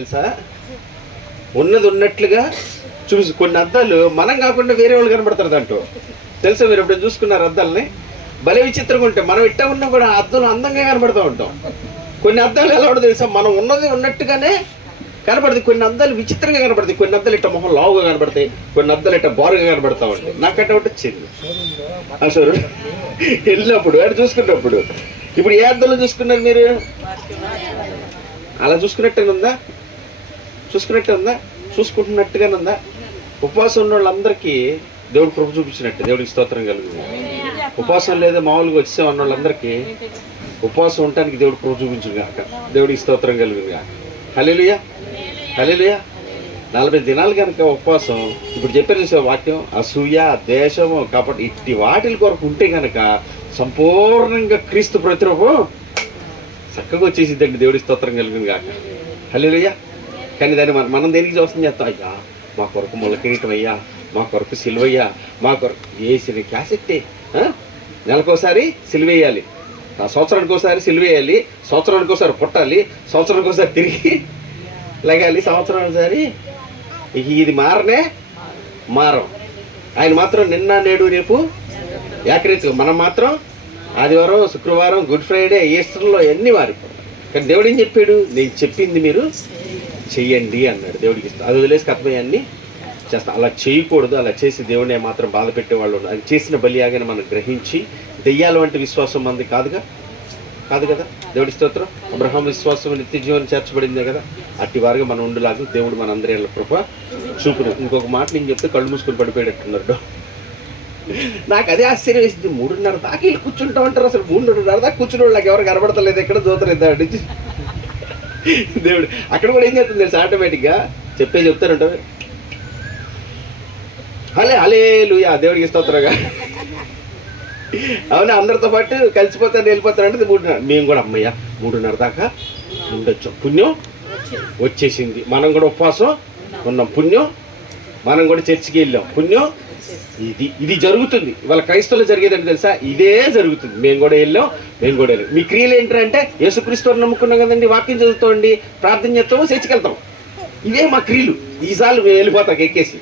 తెలుసా? ఉన్నది ఉన్నట్లుగా చూసి కొన్ని అద్దాలు మనం కాకుండా వేరే వాళ్ళు కనబడతారు దాంట్లో. తెలుసా మీరు ఎప్పుడు చూసుకున్నారు అద్దాలని? భలే విచిత్రంగా ఉంటాయి. మనం ఇట్ట ఉన్నా కూడా అద్దాలు అందంగా కనబడుతూ ఉంటాం. కొన్ని అద్దాలు ఎలా ఉండదు తెలుసా? మనం ఉన్నది ఉన్నట్టుగానే కనబడుతుంది కొన్ని అద్దాలు విచిత్రంగా కనబడతాయి కొన్ని అద్దాలు ఇట్ట మొహం లావుగా కనబడతాయి కొన్ని అద్దాలు ఇట్ట బారుగా కనబడతా ఉంటాయి. నాకు అట్ట ఒకటి వచ్చింది. అసలు వెళ్ళినప్పుడు అది చూసుకున్నప్పుడు. ఇప్పుడు ఏ అద్దాలు చూసుకున్నారు మీరు? అలా చూసుకున్నట్టే ఉందా? చూసుకున్నట్టు ఉందా చూసుకుంటున్నట్టుగానే ఉందా ఉపవాసం ఉన్న వాళ్ళందరికీ దేవుడు కృప చూపించినట్టు. దేవుడికి స్తోత్రం కలుగుతుంది. ఉపవాసం లేదా మామూలుగా వచ్చే ఉన్న వాళ్ళందరికీ ఉపవాసం ఉండటానికి దేవుడు కృప చూపించింది కాక దేవుడికి స్తోత్రం కలుగుతుంది కాక హలేలుయా హలేలుయా నలభై దినాలు కనుక ఉపవాసం ఇప్పుడు చెప్పారు వాక్యం? అసూయ దేశము కాబట్టి ఇట్టి వాటిల కొరకు ఉంటే కనుక సంపూర్ణంగా క్రీస్తు ప్రతిరూపం చక్కగా వచ్చేసిద్దండి. దేవుడి స్తోత్రం కలిగింది కాక హల్లెలూయా. కానీ దాన్ని మనం మనం దేనికి చూస్తాం చేస్తాం? అయ్యా మా కొరకు మొలకిరీటం అయ్యా మా కొరకు సిలువయ్యా మా కొరకు వేసిన క్యాసెట్టే నెలకోసారి సిలువేయాలి ఆ సంవత్సరానికి ఒకసారి సిలువేయాలి సంవత్సరానికి ఒకసారి పుట్టాలి సంవత్సరానికి ఒకసారి తిరిగి లగాలి సంవత్సరానికి ఒకసారి ఇది మారనే మారం. ఆయన మాత్రం నిన్న నేడు రేపు ఏకరీతిగా మనం మాత్రం ఆదివారం శుక్రవారం గుడ్ ఫ్రైడే ఈస్టర్లో అన్నీ మారిపోయి కానీ దేవుడు ఏం చెప్పాడు? నేను చెప్పింది మీరు చెయ్యండి అన్నాడు. దేవుడికి ఇష్టం. అది వదిలేసి కర్మయాన్ని చేస్తాం. అలా చేయకూడదు అలా చేసి దేవుడిని మాత్రం బాధ పెట్టేవాళ్ళు అది చేసిన బలియాగానే మనం గ్రహించి దెయ్యాల వంటి విశ్వాసం మంది కాదుగా? కాదు కదా? దేవుడి స్తోత్రం. అబ్రహాం విశ్వాసం నిత్య జీవనం చేర్చబడిందే కదా? అట్టి వారుగా మనం ఉండలాగా దేవుడు మన అందరి కృప చూపును. ఇంకొక మాట నేను చెప్తే కళ్ళు మూసుకొని పడిపోయేటట్టున్నాడు నాకు అదే ఆశ్చర్యం వేసింది. మూడున్నర దాకా వీళ్ళు కూర్చుంటా ఉంటారు. అసలు మూడున్నర దాకా కూర్చుని వాళ్ళకి ఎవరు కనబడతలేదు. ఎక్కడ దూతలేదు దాడి దేవుడు అక్కడ కూడా ఏం చేస్తుంది తెలుసు? ఆటోమేటిక్గా చెప్పే చెప్తారంట హలే హలే లూయా దేవుడికి స్తోత్రంగా. అవునా అందరితో పాటు కలిసిపోతారు వెళ్ళిపోతారంటే మూడున్నర మేము కూడా అమ్మయ్య మూడున్నర దాకా ఉండొచ్చు. పుణ్యం వచ్చేసింది. మనం కూడా ఉపవాసం ఉన్నాం. పుణ్యం మనం కూడా చర్చికి వెళ్ళాం. పుణ్యం ఇది ఇది జరుగుతుంది. వాళ్ళ క్రైస్తవులు జరిగేదంటే తెలుసా? ఇదే జరుగుతుంది. మేము కూడా వెళ్ళాం మేము కూడా వెళ్ళాం. మీ క్రియలు ఏంటంటే యేసుక్రీస్తు నమ్ముకున్నాం కదండి వాక్యం చదువుతోండి ప్రార్థన చేస్తాము చర్చికి ఇవే మా క్రియలు. ఈసార్లు మేము వెళ్ళిపోతాం ఎక్కేసి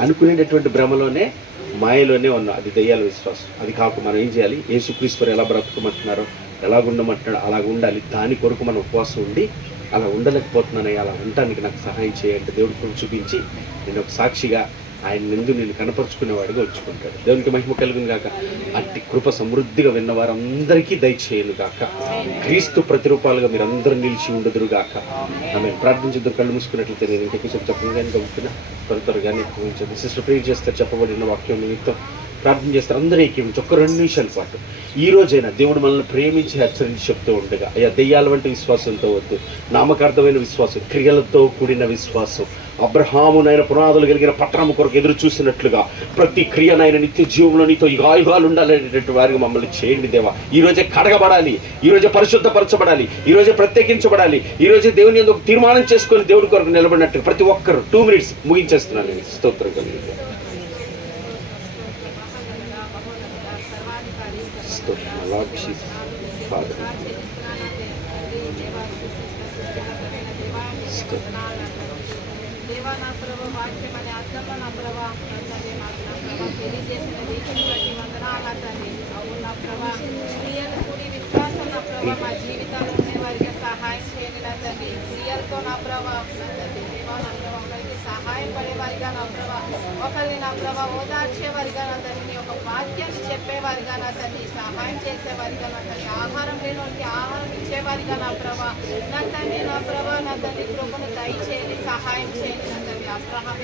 అనుకునేటటువంటి భ్రమలోనే మాయలోనే ఉన్నాం. అది దయ్యాల విశ్వాసం. అది కాక మనం ఏం చేయాలి? యేసుక్రీస్తు ఎలా బ్రతుకమంటున్నారో ఎలా ఉండమంటున్నాడో అలాగ ఉండాలి. దాని కొరకు మనం ఉపవాసం ఉండి అలా ఉండలేకపోతున్నానని అలా ఉండటానికి నాకు సహాయం చేయండి. దేవుడి చూపించి నేను ఒక సాక్షిగా ఆయన నిందు నేను కనపరుచుకునేవాడిగా ఉంచుకుంటాడు. దేవునికి మహిమ కలుగును గాక. అట్టి కృప సమృద్ధిగా విన్న వారందరికీ దయచేయను గాక. క్రీస్తు ప్రతిరూపాలుగా మీరు అందరూ నిలిచి ఉండదురు గాక. ఆమె ప్రార్థించదు కళ్ళు మూసుకున్నట్లయితే నేను ఇంకెక్కువసేపు చెప్పను కానీ గమ్ముకున్న త్వర త్వరగానే సిస్టర్ ప్రేర్ చేస్తారు చెప్పబడిన వాక్యం నిమిత్తం ప్రార్థన చేస్తారు. అందరూ ఎక్కించి ఒక్క రెండు నిమిషాల పాటు. ఈ రోజైనా దేవుడు మనల్ని ప్రేమించి హెచ్చరించి చెప్తూ ఉండగా అయ్యా దెయ్యాల వంటి విశ్వాసంతో వద్దు. నామకార్థమైన విశ్వాసం క్రియలతో కూడిన విశ్వాసం. అబ్రహామునైన పునాదులు కలిగిన పట్టణం కొరకు ఎదురు చూసినట్లుగా ప్రతి క్రియనైన నిత్య జీవంలో నీతో యుగాయుగాలు ఉండాలనేటువంటి వారికి మమ్మల్ని చేయండి దేవా. ఈరోజే కడగబడాలి. ఈ రోజే పరిశుద్ధపరచబడాలి. ఈరోజే ప్రత్యేకించబడాలి. ఈ రోజే దేవుని ఎందుకు తీర్మానం చేసుకొని దేవుడి కొరకు నిలబడినట్టు ప్రతి ఒక్కరు టూ మినిట్స్ ముగించేస్తున్నాను నేను. స్తోత్రం కలిగింది స్తోత్రం అలాక్షి ఫాదర్ దేవా నా ప్రభు వాక్యం అనే అర్థంలో నా ప్రభా నా తండ్రి మాకు నా ప్రభా తెలియజేసిన రీతిని బట్టి వందనాలు నా తండ్రి అవును నా ప్రభా క్రియలు కూడి విశ్వాసం నా ప్రభా మా జీవితాల్లో ఉండే వారికి సహాయం చేయండి నా తండ్రి క్రియలతో నా ప్రభా నా తండ్రి దేవా నా ప్రభా సహాయపడేవారిగా నా ప్రభా ఒకరిని నా ప్రభా ఓదార్చేవారిగా నా తండ్రి నీ యొక్క వాక్యాన్ని చెప్పేవారిగా నా తండ్రి సహాయం చేసేవారిగా నా తండ్రి ఆహారం లేని ఆహారం ఇచ్చేవారిగా నా ప్రభా నా తండ్రి నా ప్రభా నా తండ్రి కృపను దయచేయండి సహాయం చేయండి. నా తండ్రి అబ్రహాం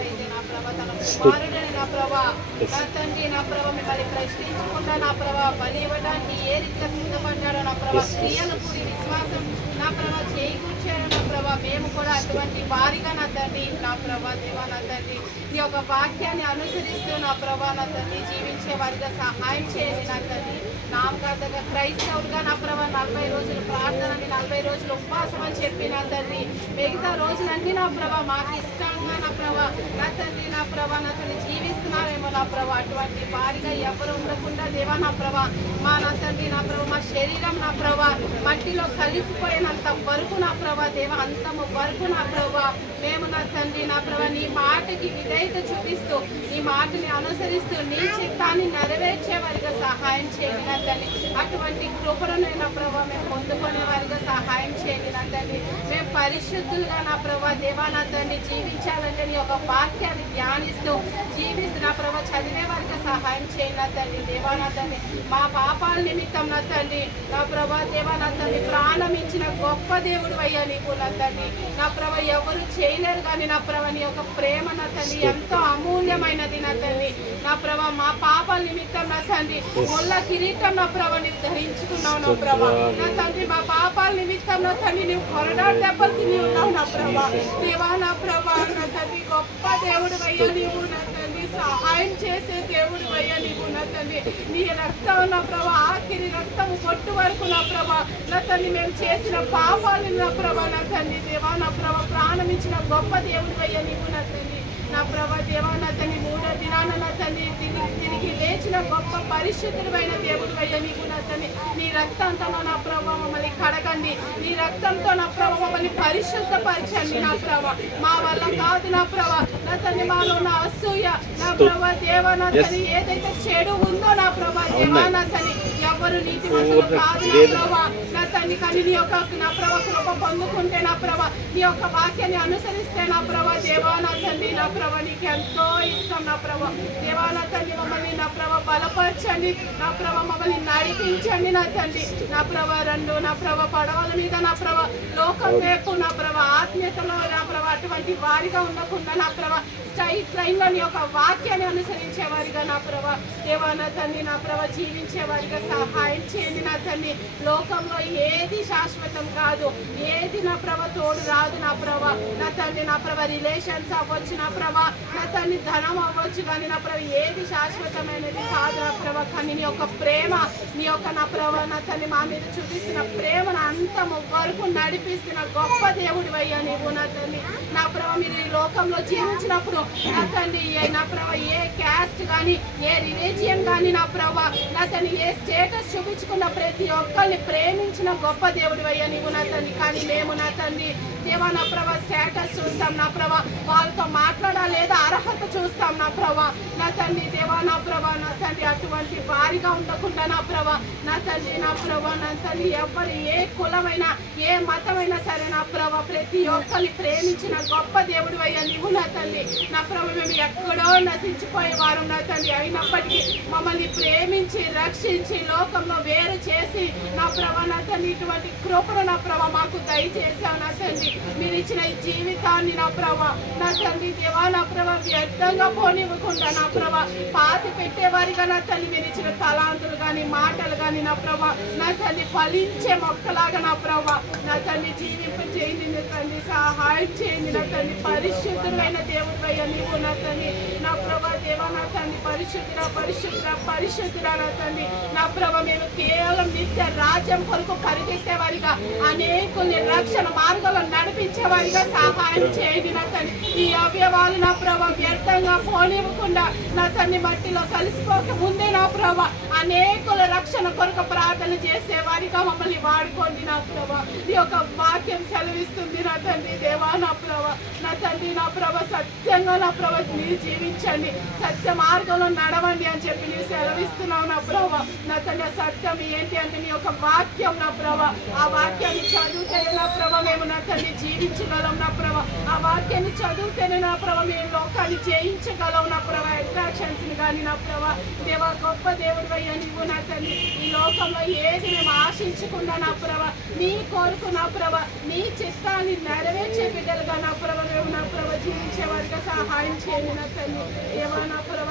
అయితే నా ప్రభా తన కుమారుడని నా ప్రభా నా తండ్రి నా ప్రభా మిమ్మల్ని ప్రశ్నించకుండా నా ప్రభా బలి ఇవ్వడానికి ఏ రీతిగా సిద్ధపడ్డాడో నా ప్రభా క్రియలు కూడి విశ్వాసం నా ప్రభా చేకూర్చాడు నా ప్రభా మేము కూడా అటువంటి వారిగా నా తండ్రి నా ప్రభా దేవా నా తండ్రి ఈ యొక్క వాక్యాన్ని అనుసరిస్తూ నా ప్రభా నా తండ్రి జీవించే వారిగా సహాయం చేయండి నా తండ్రి నామకార్థంగా క్రైస్తవులుగా నా ప్రభా నలభై రోజులు ప్రార్థన నలభై రోజులు ఉపవాసం అని చెప్పి నా తండ్రి మిగతా రోజులన్నీ నా ప్రభా మాకు ఇష్టంగా నా ప్రభా నా తండ్రి నా ప్రభా నా తండ్రి జీవిస్తున్నారేమో నా ప్రభా అటువంటి వారిగా ఎవరు ఉండకుండా దేవా నా ప్రభా మా నా తండ్రి నా ప్రభా మా శరీరం నా ప్రభా మట్టిలో కలిసిపోయినంత వరకు నా ప్రభా దేవ అంత అంతము వరకు నా ప్రభా మేము నా తండ్రి నా ప్రభా నీ మాటకి విధేయత చూపిస్తూ నీ మాటని అనుసరిస్తూ నీ చిత్తాన్ని నెరవేర్చే వారిగా సహాయం చేయండి నా తల్లి అటువంటి కృపను నా ప్రభా మేము పొందుకునే వారిగా సహాయం చేయండి నా తల్లి మేము పరిశుద్ధులుగా నా ప్రభా దేవా నా తండ్రి జీవించాలంటే నీ యొక్క వాక్యాన్ని ధ్యానిస్తూ జీవిస్తూ నా ప్రభా చదివే వారికి సహాయం చేయండి నా తండ్రి. దేవా నా తండ్రి మా పాపాల నిమిత్తం నా తండ్రి నా ప్రభా దేవా నా తండ్రి ప్రాణం ఇచ్చిన గొప్ప దేవుడు అయ్యా నీకు నా తండ్రి. నా ప్రభ ఎవరు చేయలేరు కానీ నా ప్రభ నీ యొక్క ప్రేమ నా తండ్రి ఎంతో అమూల్యమైనది నా తండ్రి. నా ప్రభ మా పాపాల నిమిత్తం నా తండ్రి ముళ్ళ కిరీటం నా ప్రభ నీవు ధరించుకున్నావు నా ప్రభ. నా తండ్రి మా పాపాల నిమిత్తం నా తండ్రి నీవు కొరడాడు ఉత్పత్తి తిని ఉన్నావు నా ప్రభా. దేవా నా ప్రభా నా తండ్రి గొప్ప దేవుడు అయ్యా నీవు నా తండ్రి సహాయం చేసే దేవుడు అయ్యా నీవు నా తండ్రి నీ రక్తం నా ప్రభా ఆఖరి రక్తము పొట్టు వరకు నా ప్రభ. నా తండ్రి మేము చేసిన పాపాలను నా ప్రభా నా తండ్రి దేవా నా ప్రభా ప్రాణం గొప్ప దేవుడు అయ్యా నీవు నా తండ్రి నా ప్రభ దేవా నా తండ్రి మూడో దినాన నా తండ్రి తిరిగి తిరిగి లేచిన గొప్ప పరిశుద్ధుడైన దేవుడు అయ్యా నీకు నా తండ్రి నీ రక్తంతో నా ప్రభ మమ్మల్ని కడగండి. నీ రక్తంతో నా ప్రభ మమ్మల్ని పరిశుద్ధపరచండి నా ప్రభ. మా వల్ల కాదు నా ప్రభ. నా తండ్రి మాలో ఉన్న అసూయ నా ప్రభ దేవా నా తండ్రి ఏదైతే చెడు ఉందో నా ప్రభ దేవా నా తండ్రి ఎవరు నీతిమంతులు కాదు నా ప్రభ. నా తండ్రి కానీ నీ యొక్క నా ప్రభ కృప పొందుకుంటే నా ప్రభ. నీ యొక్క వాక్యాన్ని అనుసరిస్తే నా ప్రభ. దేవా నా తండ్రి నా ప్రభ నీకు ఎంతో ఇష్టం నా ప్రభ. దేవా నా తండ్రి మమ్మల్ని నా ప్రభ బలపరచండి. నా ప్రభ మమ్మల్ని నడిపించండి నా తండ్రి నా ప్రభ రెండు నా ప్రభ పడవల మీద నా ప్రభ. లోకం వైపు నా ప్రభ. ఆత్మీయతలో నా ప్రభ. అటువంటి వారిగా ఉండకుండా నా ప్రభ. స్ట్రైట్ లైన్లో నీ యొక్క వాక్యాన్ని అనుసరించే వారిగా నా ప్రభ. దేవా నా తండ్రి నా ప్రభ జీవించే వారిగా సహాయం చేయండి నా తండ్రి లోకంలో ఏది శాశ్వతం కాదు. ఏది నా ప్రభ తోడు రాదు నా ప్రభ. నా తండ్రి నా ప్రభ రిలేషన్స్ అవ్వచ్చు నా ప్రభ. నా తండ్రి ధనం అవ్వచ్చు కానీ నా ప్రభ ఏది శాశ్వతమైనది కాదు నా ప్రభ. కానీ నీ యొక్క ప్రేమ నీ యొక్క నా ప్రభ నా తండ్రి మా మీద చూపిస్తున్న ప్రేమను అంతము వరకు నడిపిస్తున్న గొప్ప దేవుడు అయ్యా నీవు నా తండ్రి నా ప్రభ మీరు ఈ లోకంలో జీవించినప్పుడు నా తండ్రి ఏ నా ప్రభ ఏ క్యాస్ట్ కానీ ఏ రిలీజియన్ కానీ నా ప్రభ నా తండ్రి ఏ స్టేటస్ చూపించుకున్న ప్రతి ఒక్కరిని ప్రేమించిన గొప్ప దేవుడివయ్యా నీవు నా తండ్రి. కానీ మేము నా తండ్రి. దేవా నా ప్రభా స్టేటస్ చూస్తాం నా ప్రభా? వాళ్ళతో మాట్లాడాలేదా అర్హత చూస్తాం నా ప్రభ. నా తండ్రి దేవా నా ప్రభ నా తండ్రి అటువంటి వారిగా ఉండకుండా నా ప్రభ. నా తండ్రి నా ప్రభ నా తండ్రి ఎవరు ఏ కులమైనా ఏ మతమైనా సరే నా ప్రభా ప్రతి ఒక్కరిని ప్రేమించిన గొప్ప దేవుడు అయ్యా నువ్వు నా తల్లి నా ప్రభ మేము ఎక్కడో నశించిపోయే వారు నా తండ్రి. అయినప్పటికీ మమ్మల్ని ప్రేమించి రక్షించి లోకంలో వేరు చేసి నా ప్రభ నా తండ్రి ఇటువంటి కృపను నా ప్రభ మాకు దయచేసావు నా తండ్రి. మీరు ఇచ్చిన ఈ జీవితాన్ని నా ప్రభ నా తండ్రి దేవా నా ప్రభ వ్యర్థంగా పోనివ్వకుండా నా ప్రభ పాతి పెట్టేవారిగా నా తల్లి మీరు ఇచ్చిన తలాంతులు కానీ మాటలు కానీ నా ప్రభ నా తల్లి ఫలించే మొక్కలాగా నా ప్రభ నా తల్లి జీవింప చేయండి నా తండ్రి సహాయం చేయండి నా తల్లి పరిశుద్ధమైన దేవుడు అయ్యా నీవు నా తల్లి నా ప్రభ దేవా నా తండ్రి పరిశుద్ధురా పరిశుద్ధురా పరిశుద్ధురా నా తండ్రి. నా ప్రభ మేము కేవలం నిత్య రాజ్యం కొరకు కరిగేసేవారిగా వారిగా అనేకుల్ని రక్షణ మార్గంలో నడిపించేవారిగా సహాయం చేయండి నా తండ్రి. ఈ అవయవాలు నా ప్రభ వ్యర్థంగా పోనివ్వకుండా నా తండ్రి మట్టిలో కలిసిపోక ముందే నా ప్రభ అనేకుల రక్షణ కొరకు ప్రార్థన చేసే వారిగా మమ్మల్ని వాడుకోండి నా ప్రభా. ఈ యొక్క వాక్యం సెలవిస్తుంది నా తండ్రి. దేవా నా ప్రభ నా తండ్రి నా ప్రభ సత్యంగా నా ప్రభ మీరు జీవించండి. సత్య మార్గంలో నడవండి అని చెప్పి నీవు సెలవిస్తున్నావు నా ప్రభ. నా తండ్రి సత్యం ఏంటి అంటే నీ యొక్క వాక్యం నా ప్రభ. ఆ వాక్యాన్ని చదివితేనే నా ప్రభ మేము నా తండ్రి జీవించగలం నా ప్రభ. ఆ వాక్యాన్ని చదివితేనే నా ప్రభ మేము లోకాన్ని జయించగలం నా ప్రభ. అట్రాక్షన్స్ని కానీ నా ప్రభ. దేవా గొప్ప దేవుడు అయ్యా నీవు నా తండ్రి? ఈ లోకంలో ఏది మేము ఆశించకుండా నా ప్రభ నీ కోరుకు నా ప్రభ నీ చిత్తాన్ని నెరవేర్చే బిడ్డలుగా నా ప్రభ మేము నా ప్రభ జీవించే సహాయం చేయండి నా తండ్రి. దేవా నా ప్రభ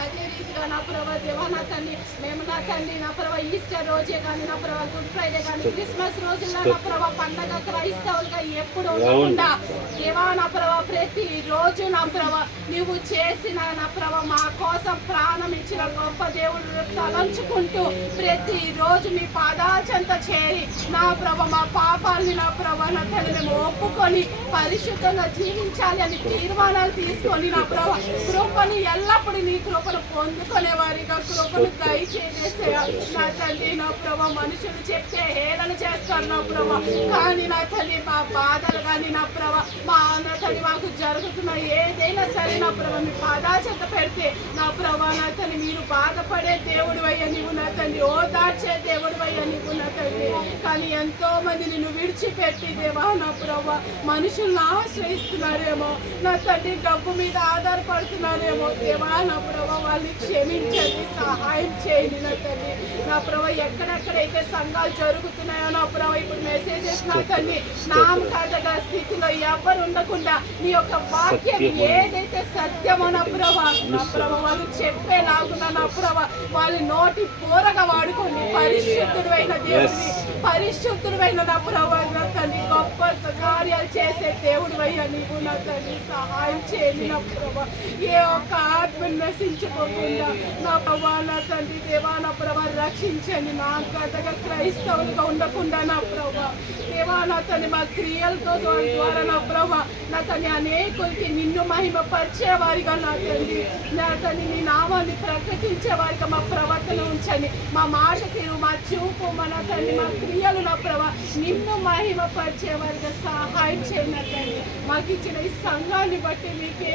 అదే రీతిగా నా ప్రభా దేవా నా తండ్రి మేము నా తండ్రి నా ప్రభా ఈస్టర్ రోజే కానీ నా ప్రభా గుడ్ ఫ్రైడే కానీ క్రిస్మస్ రోజుల్లో నా ప్రభా పండగ క్రైస్తవులుగా ఎప్పుడు ఉండకుండా దేవా నా ప్రభా ప్రతి రోజు నా ప్రభా నువ్వు చేసిన నా ప్రభా మా కోసం ప్రాణం ఇచ్చిన గొప్ప దేవుడు తలంచుకుంటూ ప్రతి రోజు మీ పాదాచంత చేరి నా ప్రభ మా పాపాలని నా ప్రభా నా తండ్రి మేము ఒప్పుకొని పరిశుద్ధంగా జీవించాలి అని తీర్మానాలు తీసుకొని నా ప్రభా కృపని ఎల్లప్పుడూ నీ కృపను పొందుకునే వారిగా కృపను దయచేసే నా తండ్రి నా ప్రభా మనుషులు చెప్తే హేళన చేస్తారు నా ప్రభా. కానీ నా తల్లి మా బాధలు కానీ నా ప్రభ మా నా తల్లి మాకు జరుగుతున్న ఏదైనా సరే నా ప్రభా మీ పాదాచత పెడితే నా ప్రభా నా తల్లి మీరు బాధపడే దేవుడు అయ్యా నీవు నా తల్లి ఓదార్చే దేవుడు అయ్యా నీవు నా తల్లి కానీ ఎంతో మంది నిన్ను విడిచిపెట్టి దేవా నా ప్రభా మనుషులను ఆశ్రయిస్తున్నారేమో నా తండ్రి డబ్బు మీద ఆధారపడుతున్నారేమో దేవా నా ప్రభా. వాళ్ళని క్షమించండి సహాయం చేయండి నా తల్లి. నా ప్రభా ఎక్కడెక్కడైతే సంఘాలు జరుగుతున్నాయో నా ప్రభా ఇప్పుడు మెసేజెస్ నా తల్లి నామకాటగా స్థితిలో ఎవరు ఉండకుండా నీ యొక్క వాక్యం. ఏదైతే సత్యమో నా ప్రభా నా ప్రభా వాళ్ళు చెప్పేలాగున నా ప్రభా వాళ్ళ నోటి పూరగా వాడుకోండి పరిశుద్ధుడైన దేవుడిని పరిశుద్ధుడైన నా ప్రభా తల్లి గొప్ప కార్యాలు చేసే దేవుడు అయ్యా నీవు నా తల్లి సహాయం చేయండి నా ప్రభా ఏ ఒక్క ఆత్మను నశించుకోకుండా నా ప్రభా నా తండ్రి దేవా నా ప్రభా రక్షించండి. నా అంతగా క్రైస్తవులుగా ఉండకుండా నా ప్రభా దేవా నా మా క్రియలతో ద్వారా నా ప్రభా నా తండ్రి అనేకులకి నిన్ను మహిమ పరిచేవారిగా నా తండ్రి. నా తండ్రి నీ నామాన్ని ప్రకటించే వారిగా మా ప్రవర్తన ఉంచండి. మా మాట తీరు మా చూపు మన తండ్రి మా క్రియలు నా ప్రభా నిన్ను మహిమ పరిచేవారిగా సహాయం చేయండి తండ్రి మాకు ఇచ్చిన ఈ సంఘాన్ని బట్టి మీకే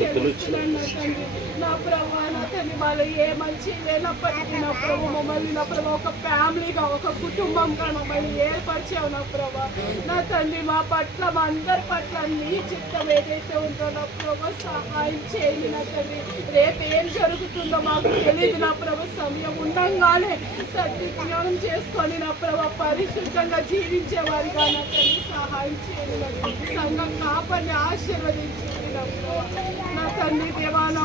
చెల్లిస్తున్నాను నా తండ్రి నా ప్రభా తండ్రి వాళ్ళు ఏ మంచి లేనప్పటికీ నా ప్రభు మమ్మల్ని నా ప్రభు ఒక ఫ్యామిలీగా ఒక కుటుంబంగా మమ్మల్ని ఏర్పరిచావు నా ప్రభా. నా తండ్రి మా పట్ల మా అందరి పట్ల నీ చిత్తం ఏదైతే ఉందో నా ప్రభు సహాయం చేయండి నా తండ్రి. రేపు ఏం జరుగుతుందో మాకు తెలియదు నా ప్రభు. సమయం ఉండంగానే సద్వినియోగం చేసుకొని నా ప్రభు పరిశుద్ధంగా జీవించే వారిగా నా తండ్రి సహాయం చేయండి నా సంఘం కాపని ఆశీర్వదించి నా తండ్రి దేవా నా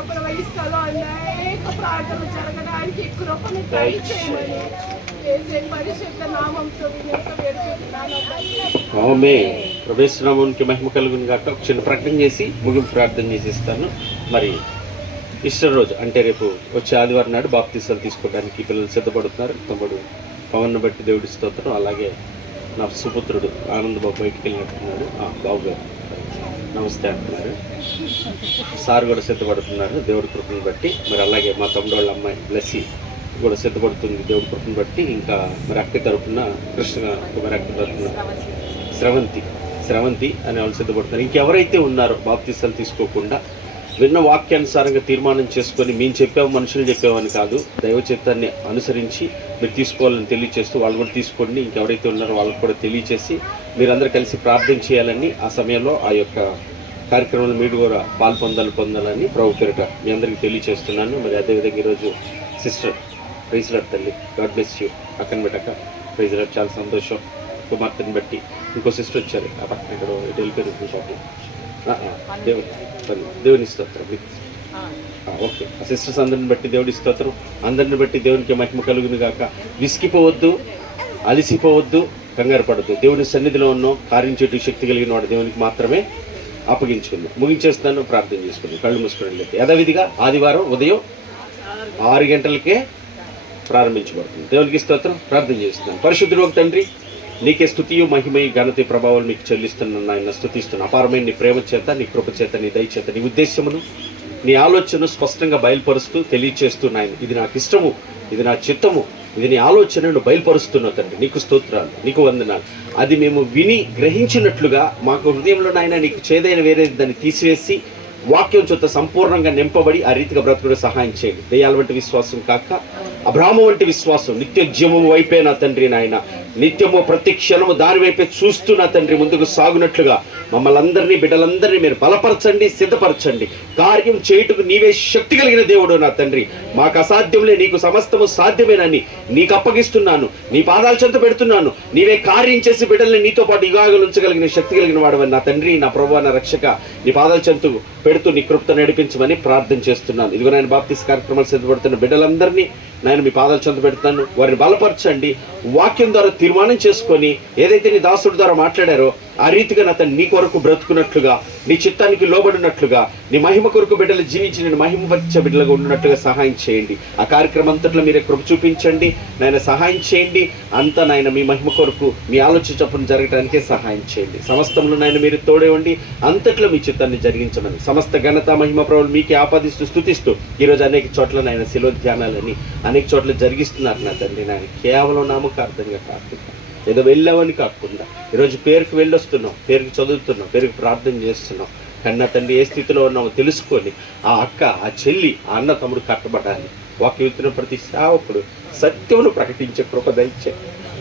స్థలం అనేక ప్రార్థనలు జరగడానికి కృపను దయచేయమని చేసే పరిశుద్ధ నామంతో ప్రవేశనామానికి మహిమ కలుగును గాక. ఒక చిన్న ప్రకటన చేసి ముగింపు ప్రార్థన చేసి ఇస్తాను మరి ఈస్టర్ రోజు అంటే రేపు వచ్చే ఆదివారం నాడు బాప్తీసాలు తీసుకోవడానికి పిల్లలు సిద్ధపడుతున్నారు. తమ్ముడు పవన్ బట్టి దేవుడి స్తోత్రం. అలాగే నా సుపుత్రుడు ఆనంద్ బాబు బయటికి వెళ్ళినట్టున్నాడు. బాబు గారు నమస్తే అంటున్నారు. సార్ కూడా సిద్ధపడుతున్నారు దేవుడి కృపను బట్టి. మరి అలాగే మా తమ్ముడు వాళ్ళ అమ్మాయి బ్లెస్సి కూడా సిద్ధపడుతుంది దేవుడి కృపను బట్టి. ఇంకా మరి అక్క తరపున కృష్ణ మరి అక్క తరపున స్రవంతి స్రవంతి అనే వాళ్ళు సిద్ధపడుతున్నారు. ఇంకెవరైతే ఉన్నారో బాప్తీసాలు తీసుకోకుండా విన్న వాక్యానుసారంగా తీర్మానం చేసుకొని మేము చెప్పాము మనుషులు చెప్పామని కాదు. దైవ చిత్తాన్ని అనుసరించి మీరు తీసుకోవాలని తెలియచేస్తూ వాళ్ళు కూడా తీసుకోండి. ఇంకెవరైతే ఉన్నారో వాళ్ళకి కూడా తెలియచేసి మీరందరూ కలిసి ప్రార్థన చేయాలని ఆ సమయంలో ఆ యొక్క కార్యక్రమంలో మీరు కూడా పాలు పొందాలి పొందాలని ప్రభు పేరిట మీ అందరికీ తెలియచేస్తున్నాను మరి అదేవిధంగా ఈరోజు సిస్టర్ ప్రైజ్ లాడ్ తల్లి గాడ్ బ్లెస్ యూ. అక్కని పెట్టక. ప్రైజ్ లాడ్ చాలా సంతోషం. కుమార్తెని బట్టి ఇంకో సిస్టర్ వచ్చారు. ఆ పక్కన ఇక్కడ వెళ్ళిపోయారు షాపింగ్ దేవుడు. దేవుని స్తోత్రం ఓకే. ఆ సిస్టర్స్ అందరిని బట్టి దేవుడి స్తోత్రం. అందరిని బట్టి దేవునికి మహిమ కలుగును గాక. విసిగిపోవద్దు అలిసిపోవద్దు. కంగారు పడద్దు. దేవుని సన్నిధిలో ఉన్న కార్యం శక్తి కలిగిన వాడు దేవునికి మాత్రమే అప్పగించుకుంది. ముగించేస్తాను ప్రార్థన చేసుకుంది. కళ్ళు మూసుకుని యథావిధిగా ఆదివారం ఉదయం ఆరు గంటలకే ప్రారంభించబడుతుంది. దేవునికి స్తోత్రం. ప్రార్థన చేస్తున్నాను పరిశుద్ధుడు ఒక తండ్రి నీకే స్థుతియు మహిమయు ఘనత ప్రభావాలు మీకు చెల్లిస్తున్నాను. ఆయన స్థుతిస్తున్నాను అపారమైన నీ ప్రేమ చేత నీ కృప చేత నీ దయచేత నీ ఉద్దేశమును నీ ఆలోచనను స్పష్టంగా బయలుపరుస్తూ తెలియచేస్తూ నాయన ఇది నాకు ఇష్టము ఇది నా చిత్తము. ఇది నీ ఆలోచనను బయలుపరుస్తున్నావు తండ్రి. నీకు స్తోత్రాలు నీకు వందనాలు. అది మేము విని గ్రహించినట్లుగా మాకు హృదయంలో నాయన నీకు చేదైన వేరే దాన్ని తీసివేసి వాక్యం చొత్త సంపూర్ణంగా నింపబడి ఆ రీతిగా బ్రతుకుడు సహాయం చేయండి. దయ్యాల వంటి విశ్వాసం కాక అబ్రాహ్మ వంటి విశ్వాసం నిత్య జీవము వైపే నా తండ్రి నాయన. నిత్యము ప్రతి క్షణము దారి వైపే చూస్తూ నా తండ్రి ముందుకు సాగునట్లుగా. మమ్మల్ని అందరినీ బిడ్డలందరినీ మీరు బలపరచండి సిద్ధపరచండి. కార్యం చేయుటకు నీవే శక్తి కలిగిన దేవుడు నా తండ్రి. మాకు అసాధ్యంలే నీకు సమస్తము సాధ్యమేనని నీకు అప్పగిస్తున్నాను. నీ పాదాల చెంత పెడుతున్నాను. నీవే కార్యం చేసి బిడ్డల్ని నీతో పాటు ఇగాగలు ఉంచగలిగిన శక్తి కలిగిన వాడవని నా తండ్రి నా ప్రభు నా రక్షక. నీ పాదాల చెంతు పెడుతూ నీ కృప్త నడిపించమని ప్రార్థన చేస్తున్నాను. ఇదిగో నేను బాప్తిస్ కార్యక్రమాలు సిద్ధపడుతున్న బిడ్డలందరినీ నేను మీ పాదాలు చెంత పెడతాను. వారిని బలపరచండి. వాక్యం ద్వారా తీర్మానం చేసుకొని ఏదైతే నీ దాసుడి ద్వారా మాట్లాడారో ఆ రీతిగా అతను నీ కొరకు బ్రతుకున్నట్లుగా నీ చిత్తానికి లోబడినట్లుగా నీ మహిమ కొరకు బిడ్డలు జీవించి నేను మహిమపరిచే బిడ్డలుగా ఉన్నట్లుగా సహాయం చేయండి. ఆ కార్యక్రమం అంతట్లో మీరే కృప చూపించండి. నాయన సహాయం చేయండి. అంతా నాయన మీ మహిమ కొరకు మీ ఆలోచన చొప్పున జరగడానికే సహాయం చేయండి. సమస్తంలో నాయన మీరు తోడే ఉండి అంతట్లో మీ చిత్తాన్ని జరిగించమని సమస్త ఘనత మహిమ ప్రభులు మీకే ఆపాదిస్తూ స్థుతిస్తూ ఈరోజు అనేక చోట్ల నాయన శిలో ధ్యానాలని అనేక చోట్ల జరిగిస్తున్నారు నా తండ్రి నాయన. కేవలం నామకార్థంగా కాకుండా ఏదో వెళ్ళావని కాకుండా ఈరోజు పేరుకు వెళ్ళొస్తున్నాం పేరుకు చదువుతున్నాం పేరుకు ప్రార్థన చేస్తున్నాం. కన్న తండ్రి ఏ స్థితిలో ఉన్నామో తెలుసుకొని ఆ అక్క ఆ చెల్లి ఆ అన్న తమ్ముడు కట్టబడాలి. వాక్యం ప్రతి సేవకుడు సత్యమును ప్రకటించే కృప దయచే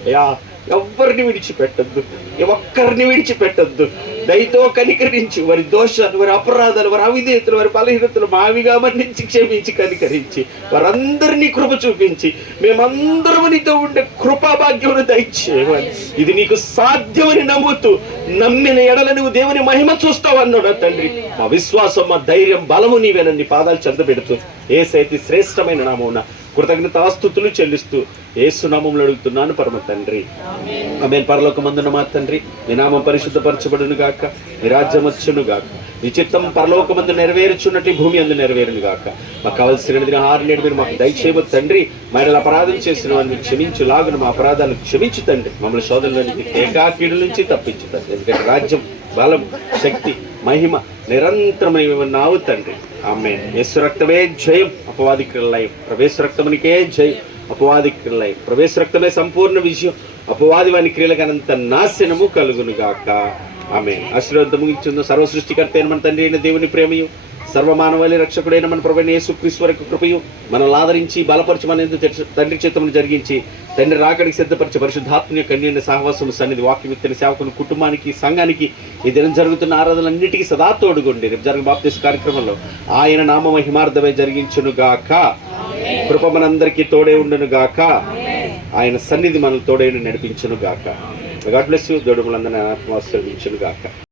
యా ఎవరిని విడిచిపెట్టద్దు ఒక్కరిని విడిచిపెట్టద్దు. దయతో కనికరించి వారి దోషాలు వారి అపరాధాలు వారి అవిధేతలు వారి బలహీనతలు మావిగా మన్నించి క్షమించి కనికరించి వారందరినీ కృప చూపించి మేమందరం నీతో ఉండే కృపాభాగ్యమును దయచేయమని. ఇది నీకు సాధ్యమని నమ్ముతూ నమ్మిన ఎడల నువ్వు దేవుని మహిమ చూస్తావు అన్నాడు ఆ తండ్రి. మా విశ్వాసం మా ధైర్యం బలము నీవేనని పాదాలు చెంత పెడుతూ ఏసైతే శ్రేష్టమైన నామమున కృతజ్ఞతాస్తుతులు చెల్లిస్తూ ఏసునామంలో అడుగుతున్నాను పరమ తండ్రి. ఆమె పరలోకమందున మా తండ్రి మీ నామం పరిశుద్ధపరచబడును గాక మీ రాజ్యం వచ్చును గాక మీ చిత్తం పరలోకమందు నెరవేర్చున్నట్టు భూమి అందు నెరవేరును గాక. మాకు కావలసిన ఆరు నేడు మీరు మాకు దయచేయబో తండ్రి మైడల అపరాధం చేసిన వారిని క్షమించు లాగున మా అపరాధాలు క్షమించు తండ్రి. మమ్మల్ని శోధనలోనికి ఏకాకీడు నుంచి తప్పించు తండ్రి. ఎందుకంటే రాజ్యం బలం శక్తి మహిమ నిరంతరం నావు తండ్రి. ఆమె యేసు రక్తమే జయం. అపవాది క్రియలయం ప్రవేశ రక్తమునికే జయం. అపవాది క్రియలయం ప్రవేశ రక్తమే సంపూర్ణ విజయం. అపవాది వాని క్రియలకనంత నాశనము కలుగును గాక ఆమె ఆశీర్వాదం ముగించిందో సర్వ సృష్టికర్త అయిన మన తండ్రి అయిన దేవుని ప్రేమయు సర్వమానవాళి రక్షకుడైన మన ప్రభుత్వ యేసు క్రీశ్వరకు కృపయు మనల్ని ఆదరించి బలపరచమనేందుకు తండ్రి చేతమును జరిగించి తండ్రి రాకడికి సిద్ధపరిచే పరిశుద్ధాత్మ యొక్క అన్యోన్య సహవాసము సన్నిధి వాక్య విత్తన సేవకుని కుటుంబానికి సంఘానికి ఈ దినం జరుగుతున్న ఆరాధనలన్నిటికీ సదా తోడుగుండి. రేపు జరిగిన బాప్తిస్ కార్యక్రమంలో ఆయన నామ మహిమార్థమై జరిగించును గాక కృప మనందరికీ తోడే ఉండును గాక ఆయన సన్నిధి మనల్ని తోడే నడిపించును గాక గాడ్ బ్లెస్ యూ. దేవుడు మనందరినీ ఆత్మ గాక